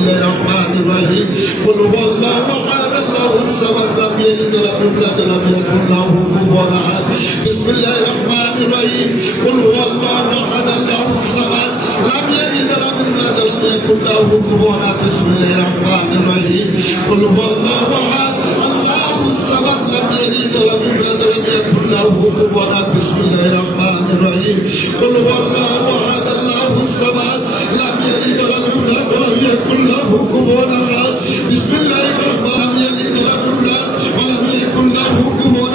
বিসমিল্লাহির রহমানির রহিম কুল হুয়াল্লাহু আহাদ আল্লাহুস সামাদ লাম ইয়ালিদ ওয়া লাম ইউলাদ ওয়া লাম ইয়াকুল লাহু কুফুওয়ান আহাদ বিসমিল্লাহির রহমানির রহিম কুল হুয়াল্লাহু আহাদ আল্লাহুস সামাদ লাম ইয়ালিদ ওয়া লাম ইউলাদ ওয়া লাম ইয়াকুল লাহু কুফুওয়ান আহাদ বিসমিল্লাহির রহমানির রহিম কুল হুয়াল্লাহু আহাদ আল্লাহুস সামাদ লাম ইয়ালিদ ওয়া লাম ইউলাদ ওয়া লাম ইয়াকুল লাহু কুফুওয়ান আহাদ বিসমিল্লাহির রহমানির রহিম কুল হুয়াল্লাহু আহাদ আল্লাহুস সামাদ লাম ইয়ালিদ ওয়া লাম ইউলাদ ওয়া লাম ইয়াকুল লাহু কুফুওয়ান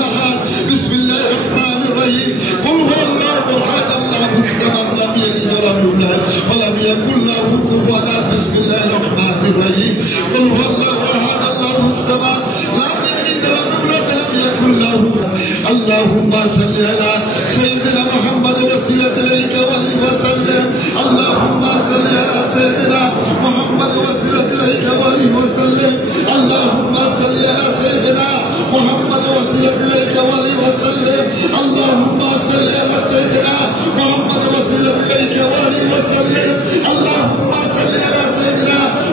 আহাদ বিসমিল্লাহির রহমানির রহিম কুল হুয়াল্লাহু আহাদ আল্লাহুস সামাদ লাম ইয়ালিদ ওয়া লাম ইউলাদ ওয়া লাম ইয়াকুল লাহু কুফুওয়ান আহাদ বিসমিল্লাহির রহমানির রহিম কুল হুয়াল্লাহু আহাদ আল্লাহুস সামাদ লাম ইয়ালিদ ওয়া লাম ইউলাদ ওয়া লাম ইয়াকুল লাহু আল্লাহুম্মা সাল্লি আলা সাইয়্যিদিনা মুহাম্মাদ ওয়াসিলাত ইলাইকা ওয়া সাল্লাম আল্লাহুম্মা সাল্লি আলা সাইয়্যিদিনা মুহাম্মাদ ওয়াসিলাত ইলাইকা ওয়া সাল্লাম আল্লাহুম্মা সাল্লি আলা সাইয়্যিদিনা মুহাম্মাদ ওয়াসিলাত ইলাইকা ওয়া সাল্লাম আল্লাহুম্মা সাল্লি আলা সাইয়্যিদিনা মুহাম্মাদ ওয়াসিলাত ইলাইকা ওয়া সাল্লাম আল্লাহুম্মা সাল্লি আলা সাইয়্যিদিনা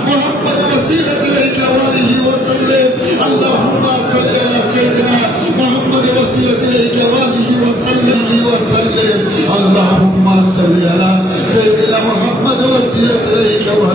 মুহাম্মাদ ওয়াসিলাত ইলাইকা ওয়া সাল্লাম আল্লাহুম্মা সাল্লি আলা সাইয়্যিদিনা মুহাম্মাদ ওয়াসিলাত ইলাইকা ওয়া সাল্লাম আল্লাহুম্মা সাল্লি আলা সাইয়্যিদিনা মুহাম্মাদ ওয়াসিলাত ইলাইকা ওয়া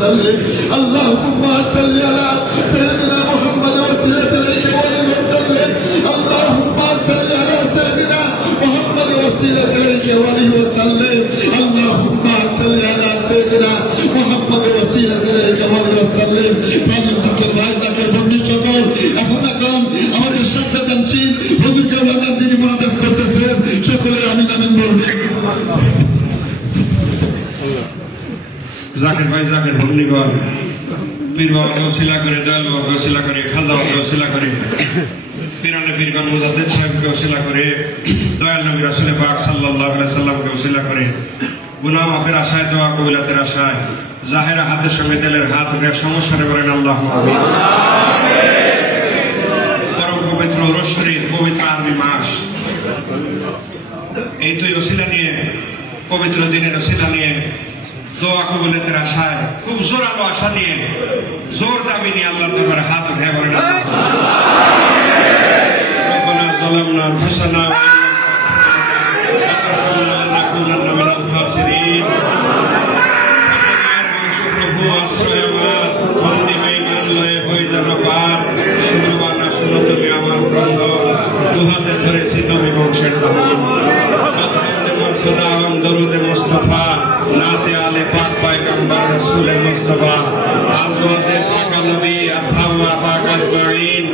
সাল্লাম আল্লাহুম্মা সাল্লি আলা সাইয়্যিদিনা মুহাম্মাদ ওয়াসিলাত ইলাইকা ওয়া সাল্লাম আল্লাহুম্মা সাল্লি আলা সাইয়্যিদিনা মুহাম্মাদ ওয়াসিলাত ইলাইকা ওয়া সাল্লাম আল্লাহুম্মা সাল্লি আলা সাইয়্যিদিনা মুহাম্মাদ ওয়াসিলাত ইলাইকা ওয়া সাল্লাম প্রাণের জিকির ভাই জাকির বন্ধু সকল এখন আমাদের সাথে তানসিল হুজুর কেবলাদার যিনি মুনাজাত করতেছেন সকলে আমিন আমিন বলবেন। জাকির ভাই জাকির বন্ধুগণ পীর বাবাকে ওসিলা করে দয়াল বাবাকে ওসিলা করে খালদা বাবাকে ওসিলা করে পীরানে পীরগণ মুজাদ্দিদ সাহেবকে ওসিলা করে দয়াল নবী রাসূল পাক সাল্লাল্লাহু আলাইহি সাল্লামকে ওসিলা করে গুনাহ মাফের আশায় দোয়া কবুলাতের আশায় জাহেরা হাতের সঙ্গে দিলের হাত উঠে সমস্যারে বলেন আল্লাহু আমিন। পরম পবিত্র রোজ শরীফ পবিত্র আরবি মাস এই তো ওসিলা নিয়ে পবিত্র দিনের ওসিলা নিয়ে দোয়া কবুলাতের আশায় খুব জোরালো আশা নিয়ে জোর দাবি নিয়ে আল্লাহর দরবারে হাত উঠে বলেন রব্বানা যালামনা আনফুসানা দুহাতে ধরেছি নবী বংশের দামন খুদাওয়ান দরুদে মুস্তাফা নাতে আলে পাক পয়গম্বর রাসূলে মুস্তাফা আজওয়াজে পাক নবী আসহাবা পাক আজমাইন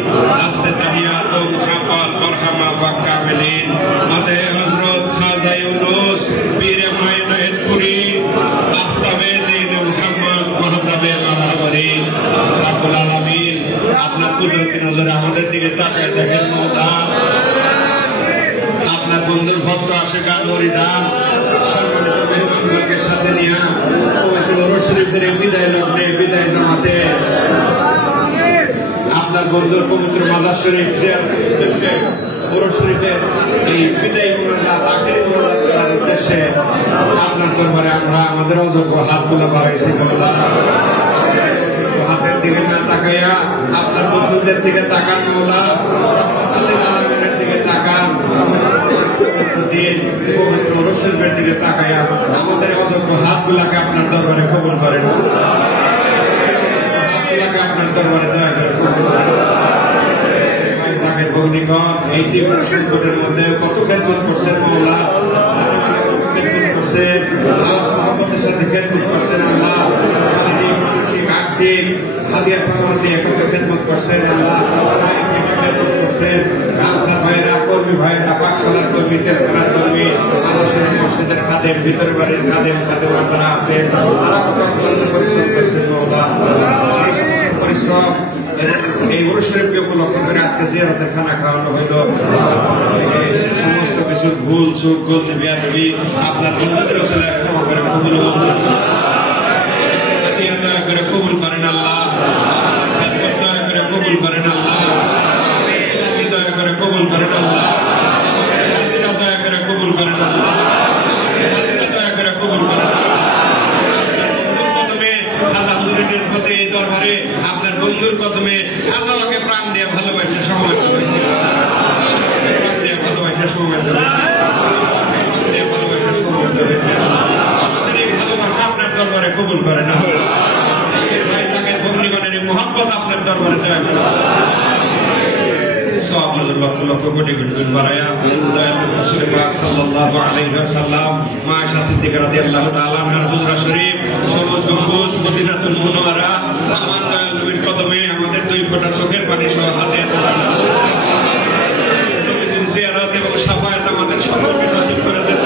আস্তে তাহিয়াতু মুহাব্বাত মারহামা পাক কামিলিন মাদে হযরত খাজা ইউনুস পীর মাইনাতপুরি আফতাবে দ্বীন মুহাম্মদ মাহতাবে মাহবরি রব্বুল আলামিন আপনার কুদরতি নজরে আমাদের দিকে তাকায় দেখেন মওলা আপনার বন্ধুর ভক্ত আশিকান মুরিদান সম্মানিত মেহমানদের সাথে নিয়ে পবিত্র রোজ শরীফের বিদায় লগ্নে বিদায় জামাতে আপনার বন্ধুর পবিত্র মাজার শরীফ রোজ শরীফের এই বিদায় মুনাজাত আখিরি মুনাজাত করার উদ্দেশ্যে আপনার দরবারে আমরা আমাদের অযোগ্য হাতগুলো বাড়াইছি হাতের দিকে না তাকাইয়া আপনার বন্ধুদের দিকে তাকান মওলা আল্লাহর দিকে তাকান দিন পবিত্র রোজ শরীফের দিকে তাকাইয়া আমাদের অযোগ্য হাতগুলাকে আপনার দরবারে কবুল করেন হাতগুলাকে আপনার দরবারে দয়া করে কবুল করেন। এই জীবন সংকটের মধ্যে কত খেদমত করছেন মওলা খেদমত করছেন সম্পদের সাথে খেদমত করছেন আল্লাহ মানসিক আর্থিক হাদিয়া সামগ্রী দিয়ে কত খেদমত করছেন আল্লাহ খেদমত করছেন আনসার ভাইরা কর্মী ভাইরা পাকশালার কর্মী তেজখানার কর্মী আলোচনা মসজিদের খাদেম ভিতর বাড়ির খাদেম তারা আছেন তারা কত ক্লান্ত পরিশ্রম করছেন মওলা পরিশ্রম এই রোজ শরীফকে উপলক্ষ করে আজকে জিয়ারতের খানা খাওয়ানো হইল সমস্ত কিছু ভুল চুক গলতি বেয়াদবি আপনার বন্ধুদের ওসিলায় ক্ষমা করে কবুল দয়া করে কবুল করেন আল্লাহ দয়া করে কবুল করেন আল্লাহ দয়া করে কবুল করেন আল্লাহ দয়া করে কবুল করেন আল্লাহ দয়া করে কবুল করেন আল্লাহ নিসবতে এই দরবারে আপনার বন্ধুর কদমে আল্লাহকে প্রাণ দিয়ে ভালোবাসে সমবেত হয়েছে, ভালোবাসে সমবেত হয়েছে। আমাদের এই ভালোবাসা আপনার দরবারে কবুল করে না, ভাই তাকে ভগ্নিগণের এই মোহাম্মত আপনার দরবারে দয়া করে সব লক্ষ লক্ষ কোটি কোটি গুণ বাড়ায়া দয়ালু রাসূল পাক সাল্লাল্লাহু আলাইহি ওয়াসাল্লাম মা আয়েশা সিদ্দিকা রাদিয়াল্লাহু তাআলা আনহার হুজরা শরীফ সবুজ গম্বুজ মদিনাতুল মুনাওয়ারা আমার দয়াল নবীর কদমে আমাদের দুই ফোঁটা চোখের পানি সহ হাতে নবীর জিয়ারত এবং শাফায়াত আমাদের সকলকে নসিব করে দেন,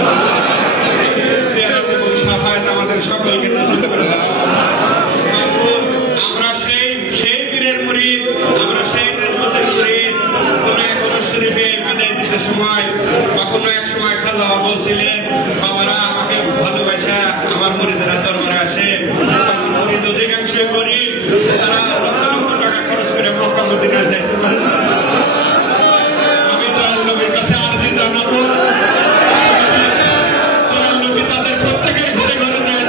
জিয়ারত এবং শাফায়াত আমাদের সকলকে নসিব করে দেন। আমরা সেই পীরের মুরিদ, আমরা সেই নেজমতের মুরিদ। শরীফে বিদায় দিতে সময় কখনো এক সময় খাজা বলছিলেন, বাবারা আমাকে ভালোবাসা আমার মুরিদেরা দরবারে আসে, মুরিদ অধিকাংশ গরিব, তারা লক্ষ লক্ষ টাকা খরচ করে মক্কা মদিনায় যাইতে পারে না। আমি দয়াল নবীর কাছে আরজি জানাবো, দয়াল নবী তাদের প্রত্যেকের ঘরে ঘরে যায়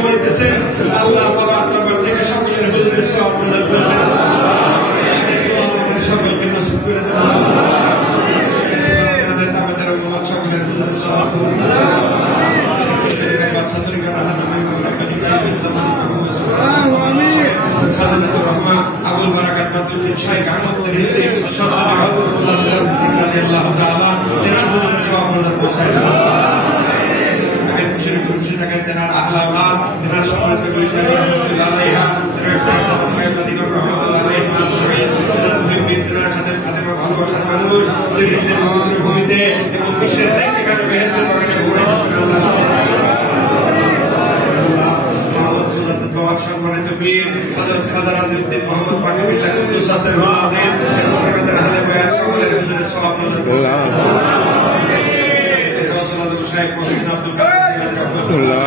ঘুমাইতেছেন আল্লাহ বাবার দরবার থেকে সকলের হুজুরের সওয়াব প্রদান করেছেন আমাদের সকলকে নসিব করে দেন সকলের হুজুরের সওয়াব প্রদান আবুল বারাকাত মাতুদ্দিন শাইখ আহমদ শরীফ রাদিয়াল্লাহু তাআলা তেনার হুজুরের সওয়াব প্রদান করেছেন খুশি থাকেন তেনার আহলাওলাদ তেনার সম্মানিত গুলিশান রহমাতুল্লাহ আলাইহা তেনার সাহেব সাহেব আদিব রহমাতুল্লাহ আলাইহি তেনার মুহিব্বিন তেনার খাদেমা ভালোবাসার মানুষ শরীফের ভূমিতে এবং বিশ্বের যে যেখানে বেহেশতের বাগানে ঘুরে আল্লাহ সম্মানিত বীর হযরত খাজা রাজিউদ্দিন মোহাম্মদ পাকি বিল্লাহ কুদ্দুস আসের ওলাদের এবং তাদের আহলে বায়াত সকলের হুজুরের সওয়াব প্রদান করুন শাইখ মুহিউদ্দিন আব্দুল কাদের রাহমাতুল্লাহ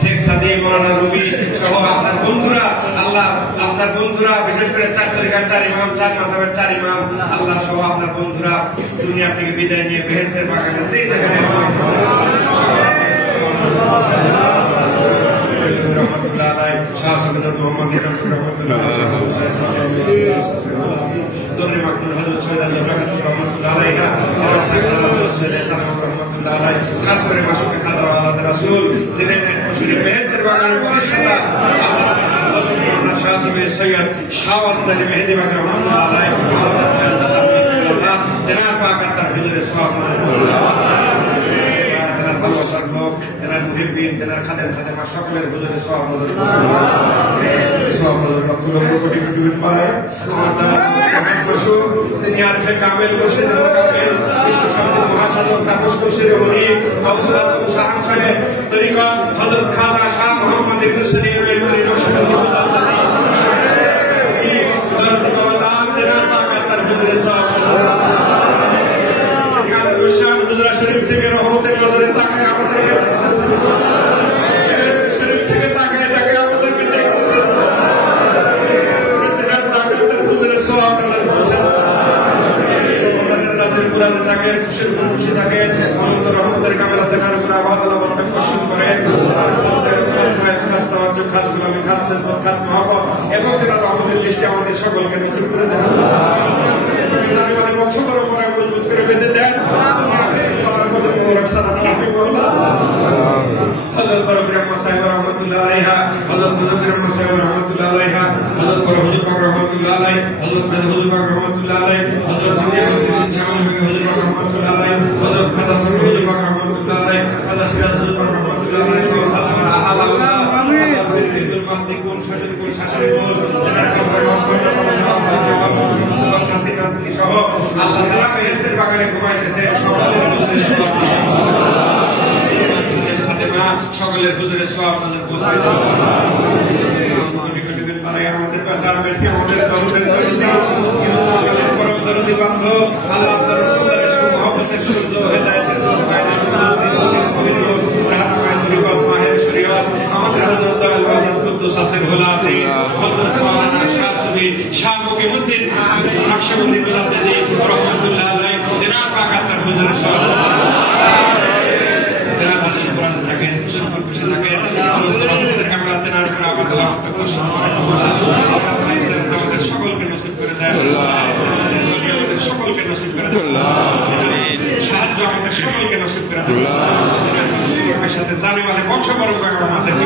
শেখ সাদি মৌলানা রুবি সহ আপনার বন্ধুরা আল্লাহ আপনার বন্ধুরা বিশেষ করে 4 তরিকার 4 ইমাম 4 মাযহাবের 4 ইমাম আল্লাহ সহ আপনার বন্ধুরা দুনিয়া থেকে বিদায় নিয়ে বেহেশতের বাগানে যেই জায়গায় রহমাতুল্লাহ আলাইহি শাহ সাবিনুর মোহাম্মদ নিজাম রহমাতুল্লাহ আলাইহি দররে মাকতুল হযরত সৈয়দ আল-জহরাকাত রহমাতুল্লাহ আলাইহা আর সাইয়েদ সৈয়দ সালাম রহমাতুল্লাহ আলাইহি খাস করে মাসুকে খাজা ওয়ালাদ রাসূল যিনি শরীফ বেহেশতের বাগানের প্রতিষ্ঠাতা আপনার শাহ সাহেব সৈয়দ শাওয়াত আলী মেহেদি বাকর রহমাতুল্লাহ আলাইহি তেনার পাক আত্মার হুজুরের সওয়াব তেনার ভালোবাসার লোক তেনার মুহিব্বিন তেনার খাদেমা সকলের হুজুরের সওয়াব কোটি কোটি পায় তিনি আরফে কামেল মুর্শিদ কামেল বিশ্বশান্তির মহাসাধক তাপস মুর্শিদ হরি আউসরাত শাহ সাহেব তরিকা হযরত খাজা শাহ মোহাম্মদ ইবনে সলিম আল-মুরি রশিদুল্লাহ দরদ বাবাদান তেনার পাক আত্মার হুজুরের সওয়াব হুজুরা শরীফ থেকে রহমতের নজরে তাকায় আমাদেরকে শরীফ থেকে তাকায় তাকায় আমাদেরকে দেখতেছে তেনার তাকাতের হুজুরের সওয়াব প্রদান করেছেন রাজের পুরাতে থাকে খুশি থাকে অনন্ত রহমতের কামেলা তেনার উপর আবাদ আল্লাহ তাকবীর করে এবং তেনার রহমতের দৃষ্টি আমাদের সকলকে নসিব করে দেন বংশ পরম্পরা মজবুত করে বেঁধে দেন হযরত বড় ব্রহ্মা সাহেব রহমাতুল্লাহ আলাইহা হযরত বড় ব্রহ্মা সাহেব রহমাতুল্লাহ আলাইহা হযরত বড় হুজুর পাক রহমাতুল্লাহ আলাইহি হযরত বড় হুজুর পাক রহমাতুল্লাহ আলাইহি হযরত হুজুর শামল হুজুর পাক রহমাতুল্লাহ আলাইহি হযরত খাজা সাহেব হুজুর পাক রহমাতুল্লাহ আলাইহি খাজা সিরাজ হুজুর পাক রহমাতুল্লাহ আলাইহি আমিন আমিন মাতৃকুল শাশুড়িকুল শাশুড়িকুল তেনার কবর সহ আল্লাহ তাআলা বেহেশতের বাগানে ঘুমাইতেছে সকলের হুজুরের সওয়াব পৌঁছায় দাও আমাদের বাজার বেশি আমাদের দরদের পরম দরদি বান্ধব আল্লাহ আপনার রাসূলের মহব্বতের সূর্য হেদায়েতের মাহের শরীয়ত আমাদের হযরত আল-ওয়ালিদ কুদ্দুস আসের গোলাতে হযরত মাওলানা শাহ সুবি শাহ মুকিমউদ্দিন নকশবন্দি মুজাদ্দিদি রহমাতুল্লাহ আলাইহি তেনার পাক আত্মার হুজুরের সওয়াব তেনার ভাষণ কোরআন থাকেন খুশি থাকেন আমাদের কামলা তেনার উপর আবাদ আল্লাহ তাকবীর আমাদের সকলকে নসিব করে দেন আমাদের সকলকে নসিব করে দেন সাহায্য আমাদের সকলকে নসিব করে দেন সাথে জালিমালে বংশ পরম্পরা আমাদেরকে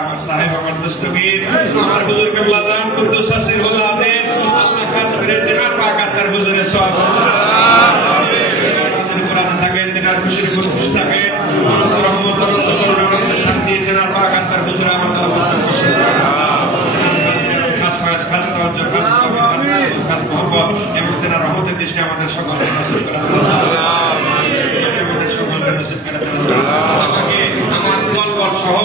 আমার সাহেব আমার দস্তগীর আমার হুজুর কেবলা দান কুদ্দুস আসির ওলাদে আল্লাহ খাস করে তেনার পাক আত্মার হুজুরের সওয়াব থাকেন তেনার খুশির খুশি থাকেন অনন্ত রহমত অনন্ত করুণা অনন্ত শান্তি তেনার পাক আত্মার হুজুরে আমাদের খাস তাওয়াজ্জুহ খাস মহব্বত এবং তেনার রহমতের দৃষ্টি আমাদের সকলকে নসিব করে দেন আমাদের সকলকে নসিব করে দেন আমাকে আমার দলবল সহ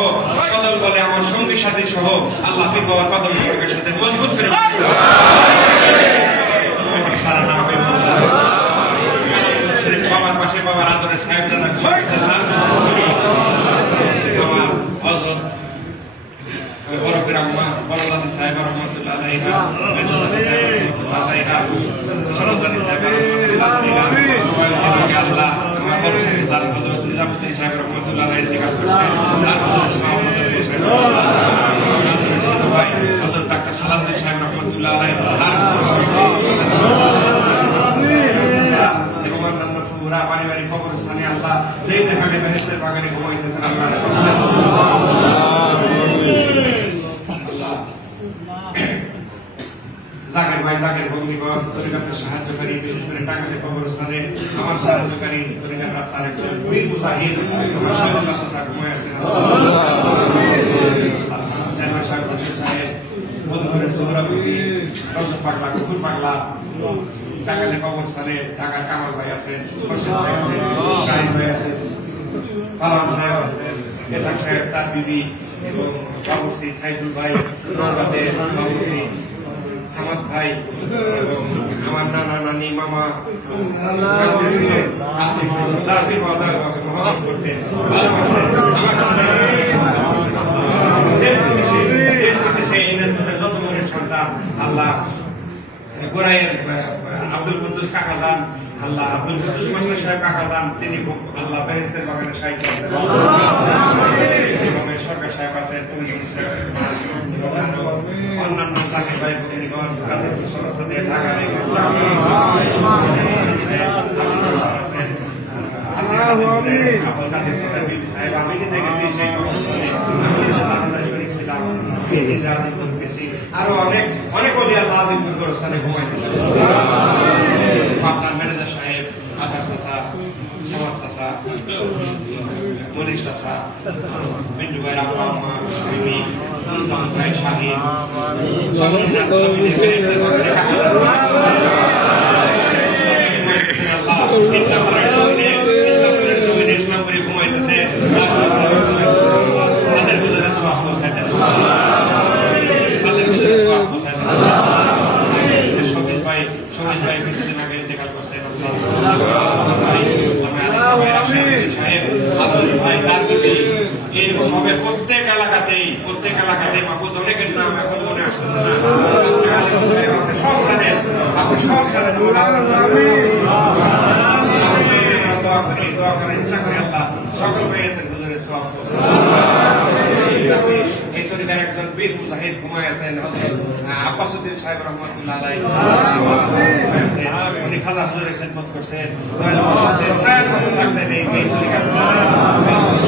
সদল বলে আমার সঙ্গী সাথী সহ আল্লাহ পীর বাবার কদম সাথে মজবুত করে রহমাতুল্লাহ আলাইহা, মেজদাদি সাহেব রহমাতুল্লাহ আলাইহা, সরদারি সাহেব রহমাতুল্লাহ আলাইহা, এদিকে আল্লাহ আমার পরবর্তীকার হযরত নিজামউদ্দিন সাহেব রহমাতুল্লাহ আলাইহি ইন্তেকাল করেছেন, তার ভাই হযরত ডাক্তার সালাউদ্দিন সাহেব রহমাতুল্লাহ আলাইহি, এবং অন্যান্য ফুরা পারিবারিক কবরস্থানে আল্লাহ যেই যেখানে বেহেশতের বাগানে ঘুমাইতেছেন আল্লাহ জাকের ভাই জাকের ভগ্নিগণ তরিকাতের সাহায্যকারী, বিশেষ করে টাঙ্গাইলের কবরস্থানে আমার সাহায্যকারী তরিকার রাস্তার একজন বীর মুজাহিদ আমার সাহেবের রাস্তা ঘুমাই আছেন সাহেব, মধুপুরের সোহরাবতী, রঞ্জন পাগলা, কুকুর পাগলা, টাঙ্গাইলের কবরস্থানে ঢাকার কামাল ভাই আছেন, খোরশেদ ভাই আছেন, শাহিদ ভাই আছেন, পালন সাহেব আছেন, এসাক সাহেব, তার বিবি এবং বাবুসি সাইদুল ভাই, বাবুসি সামাদ ভাই এবং আমার নানা নানি মামা তার মহব্বত করতেন, যত মনের সন্তান আল্লাহ গোরাইয়ের আব্দুল কুদ্দুস কাকা দান, আল্লাহ আব্দুল কুদ্দুস মাস্টার সাহেব কাকা দান, তিনি আল্লাহ বেহেশতের বাগানে সাহিত্য আছেন, সরকার সাহেব আছেন, অন্যান্য জাকির ভাই ভগ্নিগণ গাজীপুর সরস্বতী ঢাকার আছেন, আবুল কাদের সাহেব বিবি সাহেব, আমি নিজে গেছি সেই ছিলাম, গেছি, আরো অনেক অনেক অলি আল্লাহ আজিমপুর গোরস্থানে ঘুমাইতেছে, পাবনার ম্যানেজার সাহেব, আধার চাচা, সমাজ চাচা, মনীষ চাচা, মিন্টু ভাই, আব্বা আম্মা, বিবি, ভাই শাহিদ, ইসলামপুরে ঘুমাইতেছে, তাদের ভিতরে সব পৌঁছাইতেন, শহীদ ভাই কিছুদিন আগে ইন্তেকাল করছেন, এরকম ভাবে প্রত্যেক এলাকাতেই মাহফুজ অনেকের নাম এখন মনে আসতেছে না, সব জানেন, আপনি সব জানেন, দোয়া করেন, ইচ্ছা করে আল্লাহ সকল ভাইয়ের হুজুরের সওয়াব এই তরিকার একজন বীর মুজাহিদ ঘুমায় আছেন, আব্বাসউদ্দিন সাহেব রহমাতুল্লাহ আলাইহি, উনি খাজা হুজুরের খেদমত করছেন, এই তরিকার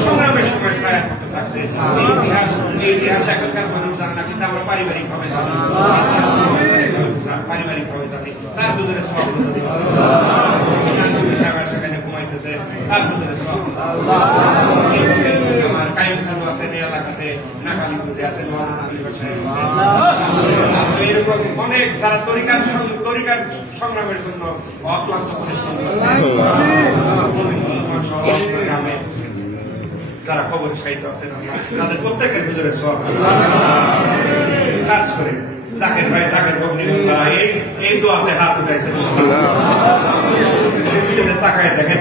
সংগ্রামের সময় ছায়ার মতো থাকছে, এই ইতিহাস এখনকার মানুষ জানে না, কিন্তু আমরা পারিবারিক ভাবে জানি, তার হুজুরের সওয়াব সেখানে ঘুমাইতেছে, তার হুজুরের সওয়াব আমার কাইম খানু আছেন এই এলাকাতে, নাকালিপুরে আছেন, এরকম অনেক যারা তরিকার সংগ্রামের জন্য অক্লান্ত পরিশ্রম গ্রামে যারা খবর সাহিত্য আছেন তাদের প্রত্যেকের হুজুরের সওয়াব কাজ করে জাকের ভাই জাকের ভগ্নিগণ যারা এই দোয়াতে হাত উঠাইছেন, তাকায় দেখেন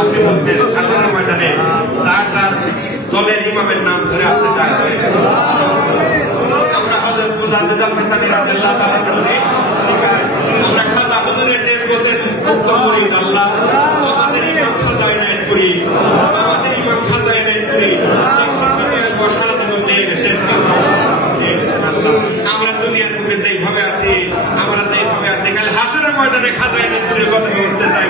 আপনি বলছেন আসরের ময়দানে যার দলের ইমামের নাম ধরে আপনি আমরা হযরত মুজাদ্দিদ আল-ফিসানি রাদিয়াল্লাহু তাআলা আমরা খাজা হুজুরের নেতৃত্বে উত্তম মুরিদ আল্লাহ আমাদের ইমাম খাজা এনায়েত করি, আমাদের ইমাম খাজা এনায়েত করি, বসানোর মধ্যে গেছেন আমরা দুনিয়ার মুখে যেইভাবে আছি কাল হাসরের ময়দানে খাজা এনায়েত করির কথা উঠতে চাই,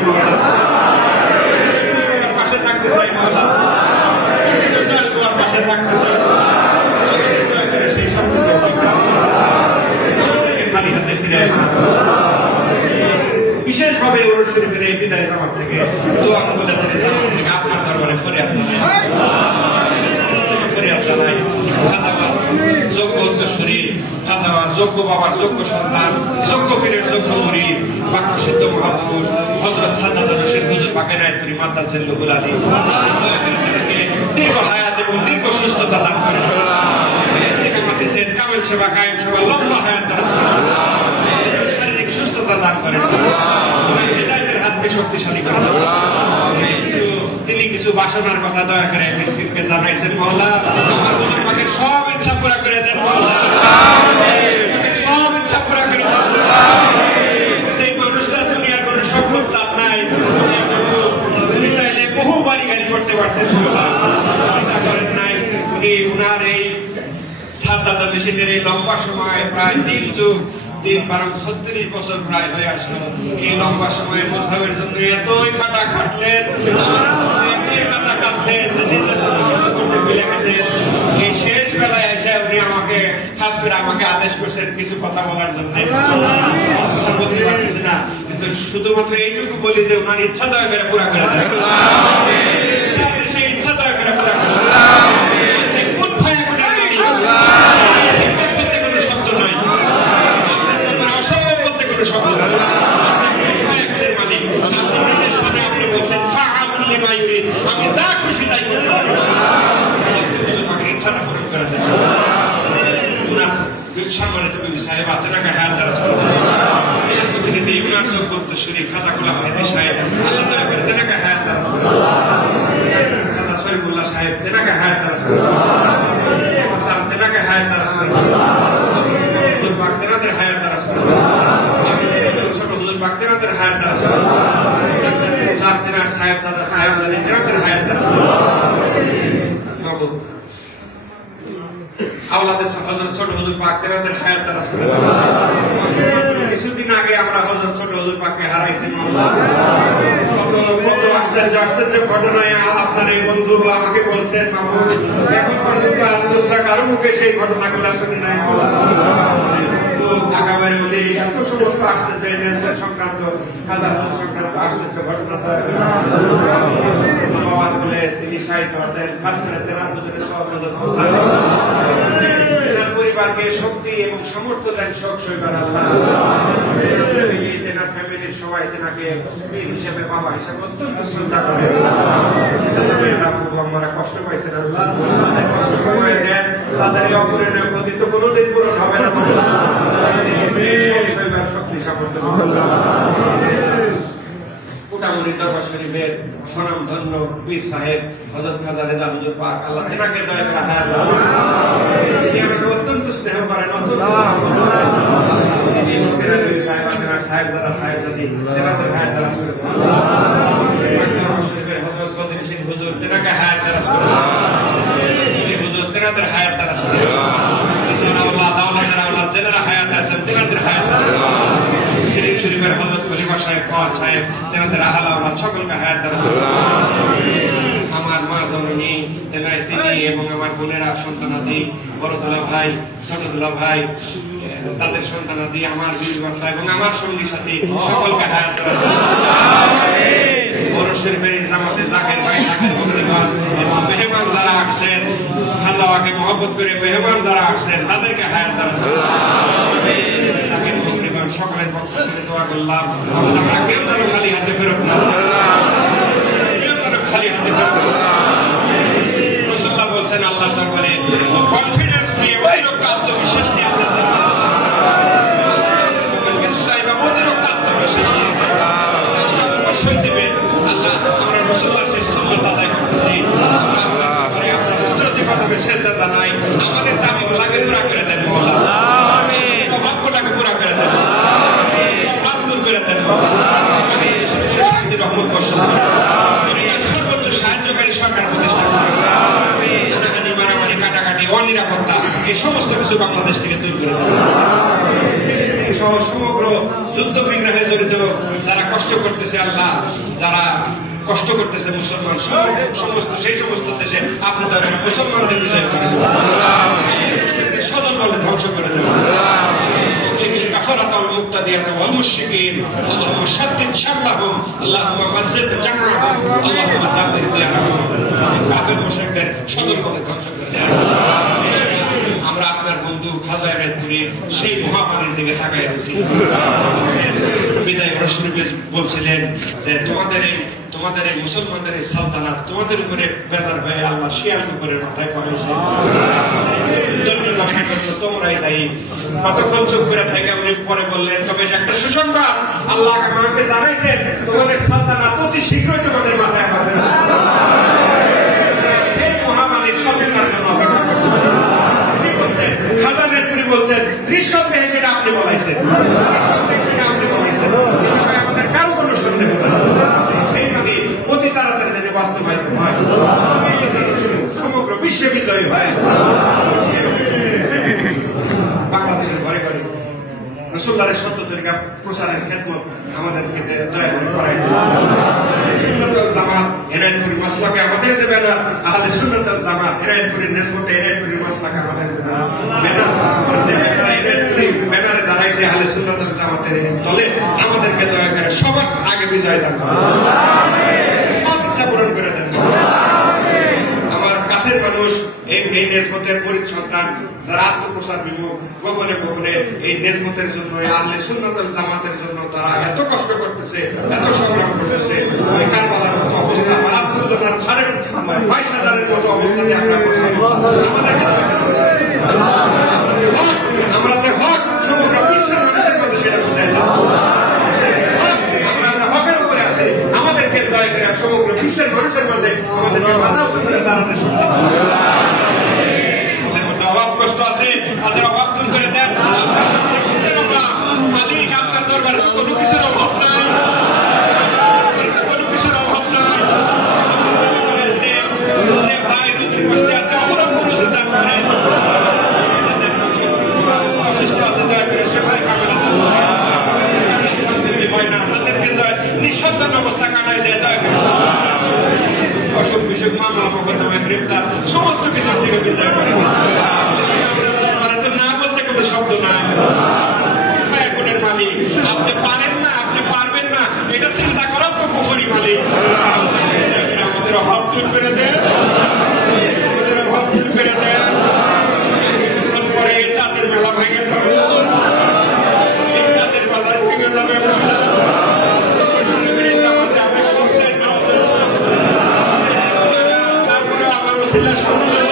পাশে থাকতে চাই, পাশে থাকতে চাই, সেই সব আমাদেরকে খালি হাতে ফিরে বিশেষভাবে উরুস শরীফের এই বিদায় জামাত থেকে দোয়া কবুলের জামাত থেকে আপনার দরবারে ফরিয়াদ জানাই, যোগ্য উত্তরসূরি, যোগ্য বাবার যোগ্য সন্তান, যোগ্য পীরের যোগ্য মুরিদ, বাক্য সিদ্ধ মহাপুরুষ হযরত সাজ্জাদ হুজুর পাক এনায়েত করি মাদ্দাসাল্লাহুল আলী সেবা কায়েম সেবা লম্বা হায়াত দান করেন, শারীরিক সুস্থতা দান করেন, হিদায়াতের হাতকে শক্তিশালী করেন। তিনি কিছু বাসনার কথা দয়া করে মিসকিনকে জানাইছেন, মওলা আমার হুজুর পাকের সব ইচ্ছা পুরা করে দেন, মওলা সব ইচ্ছা পুরা করে দেন। এই মানুষটা দুনিয়ার কোনো সম্পদ চাপ নাই, মিসাইলে বহু বাড়ি গাড়ি করতে পারতেন, মওলা এটা করেন নাই। উনি উনার এই সাজ্জাদা মেশিনের এই লম্বা সময় প্রায় 3 যুগ 3 12 36 বছর প্রায় হয়ে আসলো। এই লম্বা সময়ে মুসাফের জন্য এতই কাটা খাটলেন, এতই কাটা কাটলেন যে নিজের করতে ভুলে গেছেন। এই শেষ বেলায় এসে উনি আমাকে খাস করে আমাকে আদেশ করছেন কিছু কথা বলার জন্য। কথা বলতে পারতেছি না, কিন্তু শুধুমাত্র এইটুকু বলি যে ওনার ইচ্ছা দয়া করে পুরা করে দেন, সেই ইচ্ছা দয়া করে পুরা করে দেন। শব্দ নাই, অসম্ভব বলতে কোনো শব্দ নাই। মানে নিজের সামনে আপনি বলছেন আমি যা খুশি তাই করতে পারি, আমাকে ইচ্ছাটা পূরণ করে দেন। সম্মানিত বিবি সাহেব আপনাকে হায়াত দ্বারা এর প্রতিনিধি ইমরান যোগ্য শরীফ খাজা গোলাম মেহেদী সাহেব আল্লাহ দয়া করে তেনাকে হায়াত দ্বারা খাজা শরীফুল্লাহ সাহেব তেনাকে হায়াত দ্বারা তেনাকে হায়াত দ্বারা তেনাদের হায়াত দ্বারা ছোট হুজুর পাক তেনাদের হায়াত দ্বারা তেনার সাহেব দাদা সাহেব দাদি তেনাদের হায়াত দ্বারা আওলাদের হযরত ছোট হুজুর পাক তেনাদের হায়াত দ্বারা কিছুদিন আগে আমরা হযরত ছোট হুজুর পাককে হারাইছি। কত আশ্চর্য ঘটনায় আপনার এই বন্ধু আমাকে বলছেন, এখন পর্যন্ত আলোচনা কারো মুখে সেই ঘটনাগুলো শুনি নাই। ঢাকা বাইরে হলে এত সমস্ত আশ্চর্য সংক্রান্ত সংক্রান্ত আশ্চর্য ঘটনা বাবার বলে তিনি সাহিত্য আছেন, খাস করে তেনার হুজুরের তেনার পরিবারকে শক্তি এবং সামর্থ্য দেন শোক সইবার আল্লাহ। তেনার ফ্যামিলির সবাই তেনাকে পীর হিসেবে বাবা হিসেবে অত্যন্ত শ্রদ্ধা করেন। আমরা কষ্ট পাইছেন আল্লাহ, তাদের কষ্ট কমায় দেন, তাদের এই অপূরণীয় ক্ষতি তো কোনোদিন পূরণ হবে না, শক্তি সামর্থ্য। কুটামুড়ি দরবার শরীফের সুনাম ধন্য পীর সাহেব হযরত খাজা রেজা হুজুর পাক আল্লাহ তেনাকে দয়া করে হায়াত দান করেন। তিনি আমাকে অত্যন্ত স্নেহ করেন, অত্যন্ত সাহেব দাদা সাহেব দাদি তেনাদের হায়াত দারাজ করে দেন। শরীফের হযরত কদিম সিং হুজুর তেনাকে হায়াত দারাজ করে দেন, হুজুর তেনাদের হায়াত দারাজ করে দেন। আওলাদের আওলাদ যেনারা হায়াত আছেন তেনাদের হায়াত দারাজ করে দেন। শরীফের হযরত খলিফা সাহেব ফাওয়াদ সাহেব তেনাদের আহলা আওলাদ সকলকে হায়াত দারাজ করে দেন। আমার মা জননী তেনাই তিনি এবং আমার বোনেরা সন্তানাদি বড় দুলা ভাই ছোট দুলা ভাই তাদের সন্তানাদি আমার বিবি বাচ্চা এবং আমার সঙ্গী সাথী সকলকে হায়াত দারাজ করে দেন। বড় শরীফের জামাতে জাকের ভাই জাকের বন্ধুবান এবং মেহমান যারা আসছেন খাজাওয়াকে মহব্বত করে মেহমান যারা আসছেন তাদেরকে হায়াত দারাজ করে দেন। সকলের পক্ষ থেকে দোয়া করলাম আমরা কেউ যেন খালি হাতে ফেরত না, কেউ যেন খালি হাতে ফেরত না। রাসূলুল্লাহ বলছেন আল্লাহর দরবারে কনফিডেন্স নিয়ে অতিরিক্ত আত্মবিশ্বাস নিয়ে আপনার কিছু চাইবা অতিরিক্ত আত্মবিশ্বাস নিয়ে অবশ্যই দিবেন আল্লাহ। আমরা রাসূলুল্লাহর সেই সুন্নাত আদায় করতেছি, আপনার কুদরতি কদমে সেজদা জানাই, আমাদের দাবিগুলোকে পুরা করে দেন মওলা, ভাগ্যটাকে পুরা করে দেন, শান্তি রহমত বর্ষণ সর্বোচ্চ সাহায্যকারী সরকার প্রতিষ্ঠা করে হানাহানি মারামারি কাটাকাটি অনিরাপত্তা এই সমস্ত কিছু বাংলাদেশ থেকে দূর করে দেন সহ সমগ্র যুদ্ধ বিগ্রহে জড়িত যারা কষ্ট করতেছে আল্লাহ, যারা কষ্ট করতেছে মুসলমান সমস্ত সেই সমস্ত দেশে আপনাদের মুসলমানদের বিজয় করে দেবেন, সদল বলে ধ্বংস করে দেবেন। كفرة والمبتدئة والمشركين اللهم شدد شرهم اللهم مزق جمعهم اللهم دمر ديارهم কাফের মুশরিকদের সদল বলে ধ্বংস করে দেন। আমরা আপনার বন্ধু খাজা এনায়েতপুরীর সেই মহামারীর দিকে তাকাই রয়েছি। বিদায় শরীফে বলছিলেন যে তোমাদের এই মুসলমানদের এই সালতানাত তোমাদের উপরে বেজার হয়ে আল্লাহ শিয়ার উপরে মাথায় পড়েছে। নষ্ট করছো তোমরাই দায়ী। কতক্ষণ চুপ করে থেকে উনি পরে বললেন, তবে একটা সুসংবাদ, আল্লাহ আমাকে জানাইছেন তোমাদের সালতানাত অতি শীঘ্রই তোমাদের মাথায় পাবে। সেই মহামারীর সরকার জন্য অপেক্ষা করছেন। খাজা নেত্রী বলছেন, নিঃসন্দেহে সেটা আপনি বলাইছেন, নিঃসন্দেহে সেটা আপনি বলাইছেন, এই বিষয়ে আমাদের কারো কোনো সন্দেহ নাই। সেইভাবে অতি তাড়াতাড়ি যেন বাস্তবায়িত হয়, সমগ্র বিশ্বে বিজয়ী হয়। বাংলাদেশের ঘরে ঘরে রাসূলুল্লাহর সত্য তরিকা প্রচারের খেদমত আমাদেরকে দয়া করে করাই। সুন্নাত ওয়াল জামাত হেদায়েত করি মাসলাকে আমাদের যে ব্যানার, আহলে সুন্নাত ওয়াল জামাত হেদায়েত করি নেসবতে হেদায়েত করি মাসলাকে আমাদের যে ব্যানার, হেদায়েত করি ব্যানারে দাঁড়াইছে আহলে সুন্নাত ওয়াল জামাতের দলে, আমাদেরকে দয়া করে সবার আগে বিজয় দান করুন, সব ইচ্ছা পূরণ করে দেন। আমার কাছের মানুষ এই নেসবতের পরিচ্ছন্তান যারা আত্মপ্রসাদ বিমুখ গোপনে গোপনে এই নেসবতের জন্য, আহলে সুন্নাত ওয়াল জামাতের জন্য তারা এত কষ্ট করতেছে, এত সংগ্রাম করতেছে, ওই কারবালার মতো অবস্থা, 22,000-এর মতো অবস্থাতে আমরা করছি। আমরা যে হক সমগ্র বিশ্বের মানুষের মধ্যে সেটা বুঝাই দেব। আমরা হকের উপরে আছি, আমাদেরকে দয়া করে সমগ্র বিশ্বের মানুষের মধ্যে আমাদেরকে মাথা উঁচু করে দাঁড়ানোর শক্তি অভাব কষ্ট আছে, তাদের অভাব দূর করে দেন। মালিক আপনার দরবারে কোনো কিছুর অভাব নাই, কোনো কিছুর অভাব নাই। যে ভাই রুজির কষ্টে আছে অবলম্বন রুজি দান করেন, অসুস্থ আছে দয়া করে সে ভাই কামেলা দান হয় না, তাদেরকে নিঃসন্তান অবস্থা কাটাই দেয় দয়া করে। অসুখ বিসুখ মামলা মোকদ্দমা গ্রেপ্তার সমস্ত কিছুর থেকে বিজয় করে। না বলতে কোনো শব্দ নাই। এখনের মালিক আপনি পারেন না, আপনি পারবেন না, এটা চিন্তা করার তো পুকুরি মালিক। আমাদের অভাব দূর করে দেন, আমাদের অভাব দূর করে দেন। পরে এই জাতের মেলা ভেঙে যাবে, এই জাতের বাজার ভেঙে যাবে। তারপরে আমার ওসিলা সন্দেহ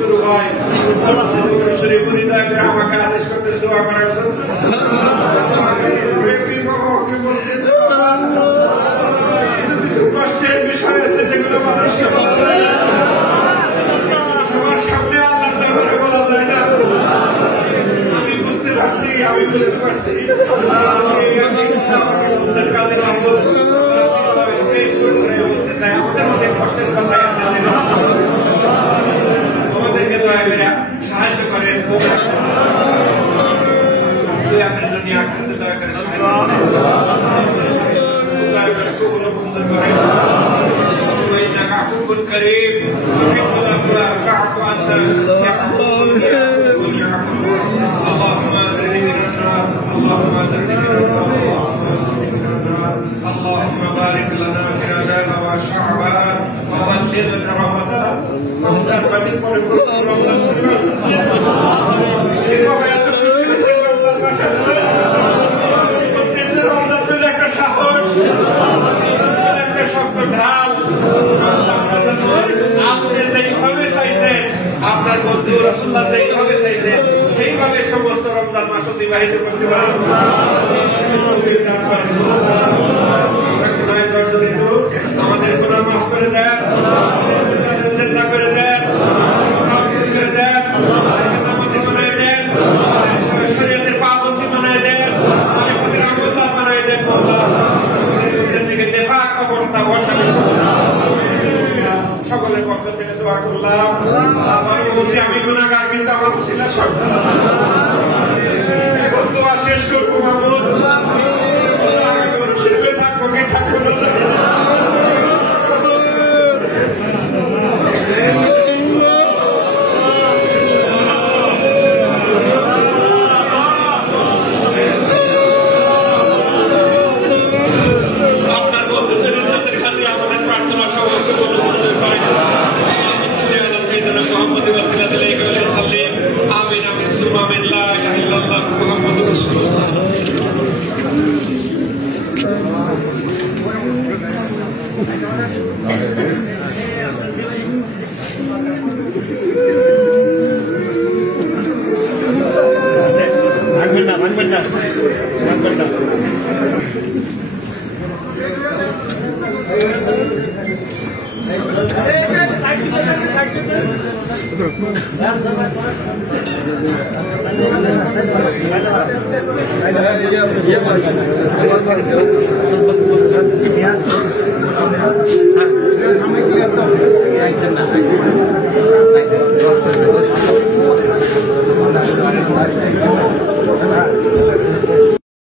শুরু হয় আমাকে আদেশ করতে দোয়া করার জন্য। কিছু কিছু কষ্টের বিষয় আছে যেগুলো মানুষকে আমার সামনে আল্লাহ দরবারে বলা যায় না। আমি বুঝতে পারছি, আমি বুঝতে পারছি আমাদের অনেক কষ্টের কথাই আছে, আমাদেরকে দয়া করে সাহায্য করেন। দয়া করে দয়া করে কবুল মঞ্জুর করেন। إنك عفو كريم تحب العفو فاعف عنا اللهم اجرني من النار، اللهم اجرني من النار، اللهم بارك لنا في رجب وشعبان وبلغنا رمضان وتربت رمضان আপনি যেইভাবে চাইছেন, আপনার বন্ধু রাসূলুল্লাহ যেইভাবে চাইছেন সেইভাবে সমস্ত রমজান মাস অতিবাহিত করতে পারেন। আমাদের গুনাহ মাফ করে দেন, চিন্তা করে দেন। সকলের পক্ষ থেকে দোয়া করলাম। আবার বলছি আমি গুনাহগার, কিন্তু আমার উসিলা সব। এখন দোয়া শেষ করবো মাহমুদ, শিল্পে থাকবো কি থাকবো না। Thank you.